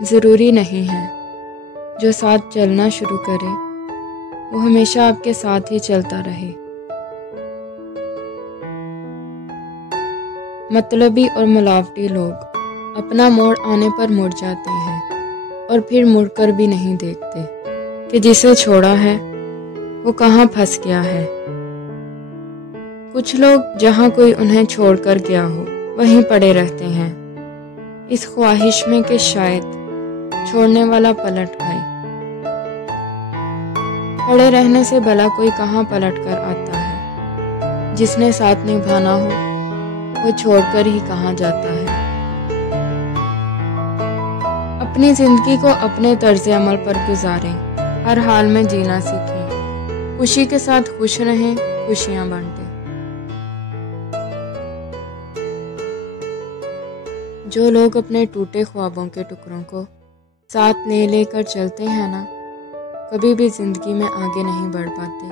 ज़रूरी नहीं है जो साथ चलना शुरू करे वो हमेशा आपके साथ ही चलता रहे। मतलबी और मिलावटी लोग अपना मोड़ आने पर मुड़ जाते हैं और फिर मुड़कर भी नहीं देखते कि जिसे छोड़ा है वो कहाँ फंस गया है। कुछ लोग जहाँ कोई उन्हें छोड़कर गया हो वहीं पड़े रहते हैं, इस ख्वाहिश में कि शायद छोड़ने वाला पलट आए। पड़े रहने से भला कोई कहाँ पलट कर आता है। जिसने साथ निभाना हो वो छोड़कर ही कहाँ जाता है। अपनी जिंदगी को अपने तर्ज अमल पर गुजारें, हर हाल में जीना सीखें, खुशी के साथ खुश रहें, खुशियां बांटें। जो लोग अपने टूटे ख्वाबों के टुकड़ों को साथ ले लेकर चलते हैं ना, कभी भी जिंदगी में आगे नहीं बढ़ पाते।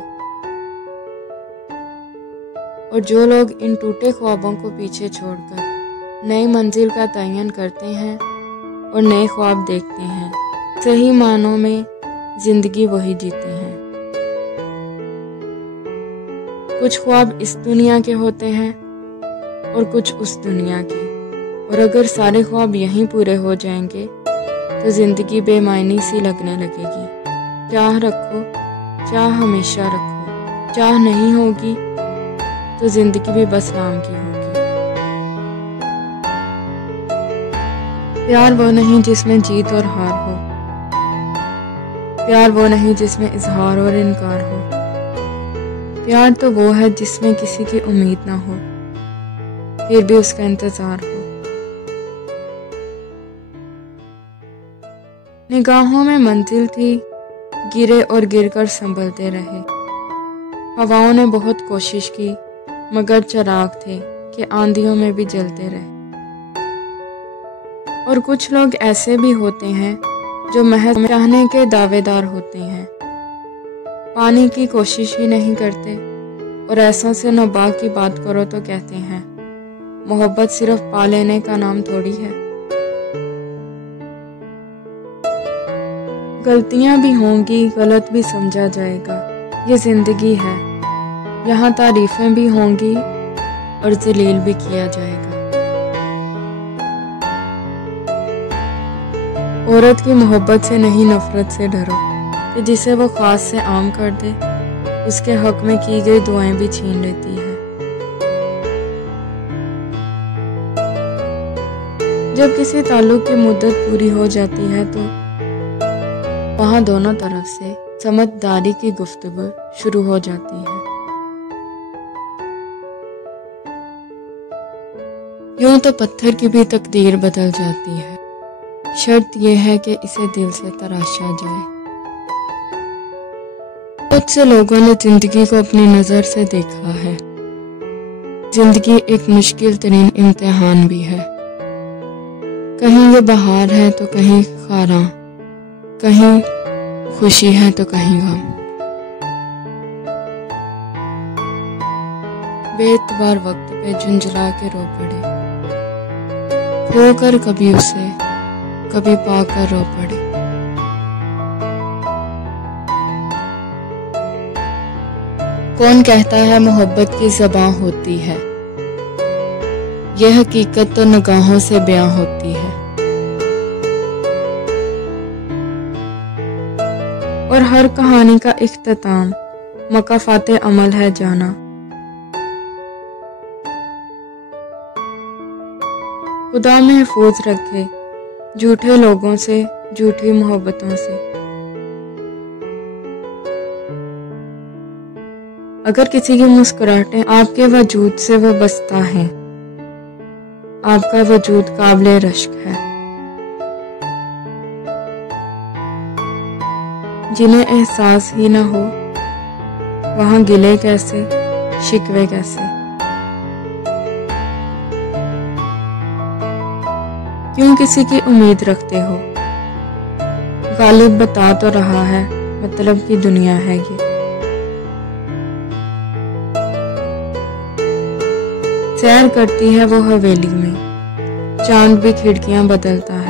और जो लोग इन टूटे ख्वाबों को पीछे छोड़कर नई मंजिल का तयन करते हैं और नए ख्वाब देखते हैं, सही मानों में जिंदगी वही जीते हैं। कुछ ख्वाब इस दुनिया के होते हैं और कुछ उस दुनिया के, और अगर सारे ख्वाब यहीं पूरे हो जाएंगे तो जिंदगी बेमायनी सी लगने लगेगी। चाह रखो, चाह हमेशा रखो, चाह नहीं होगी तो जिंदगी भी बस नाम की होगी। प्यार वो नहीं जिसमें जीत और हार हो, प्यार वो नहीं जिसमें इजहार और इनकार हो। प्यार तो वो है जिसमें किसी की उम्मीद ना हो फिर भी उसका इंतजार हो। निगाहों में मंजिल थी, गिरे और गिरकर संभलते रहे। हवाओं ने बहुत कोशिश की मगर चिराग थे कि आंधियों में भी जलते रहे। और कुछ लोग ऐसे भी होते हैं जो महज चाहने के दावेदार होते हैं, पाने की कोशिश ही नहीं करते। और ऐसों से नबा की बात करो तो कहते हैं मोहब्बत सिर्फ पा लेने का नाम थोड़ी है। गलतियां भी होंगी, गलत भी समझा जाएगा, ये जिंदगी है। यहाँ तारीफें भी होंगी और जलील भी किया जाएगा। औरत की मोहब्बत से नहीं नफरत से डरो कि जिसे वो ख्वास से आम कर दे, उसके हक में की गई दुआएं भी छीन लेती है। जब किसी ताल्लुक की मुद्दत पूरी हो जाती है तो वहाँ दोनों तरफ से समझदारी की गुफ्तगू शुरू हो जाती है। यूं तो पत्थर की भी तकदीर बदल जाती है, शर्त यह है कि इसे दिल से तराशा जाए। बहुत से लोगों ने जिंदगी को अपनी नजर से देखा है। जिंदगी एक मुश्किल तरीन इम्तिहान भी है। कहीं ये बहार है तो कहीं खारा, कहीं खुशी है तो कहीं गम। बेतबार वक्त पे झुंझला के रो पड़े, खोकर कभी उसे कभी पाकर रो पड़े। कौन कहता है मोहब्बत की ज़बां होती है, यह हकीकत तो निगाहों से बयां होती है। और हर कहानी का इख्तिताम मकाफाते अमल है जाना। खुदा महफूज रखे झूठे लोगों से, झूठी मोहब्बतों से। अगर किसी की मुस्कुराहटें आपके वजूद से वो बसता है, आपका वजूद काबिले रश्क है। जिन्हें एहसास ही न हो वहाँ गिले कैसे, शिकवे कैसे। क्यों किसी की उम्मीद रखते हो, गालिब बता तो रहा है मतलब की दुनिया है ये। सैर करती है वो हवेली में, चांद भी खिड़कियां बदलता है।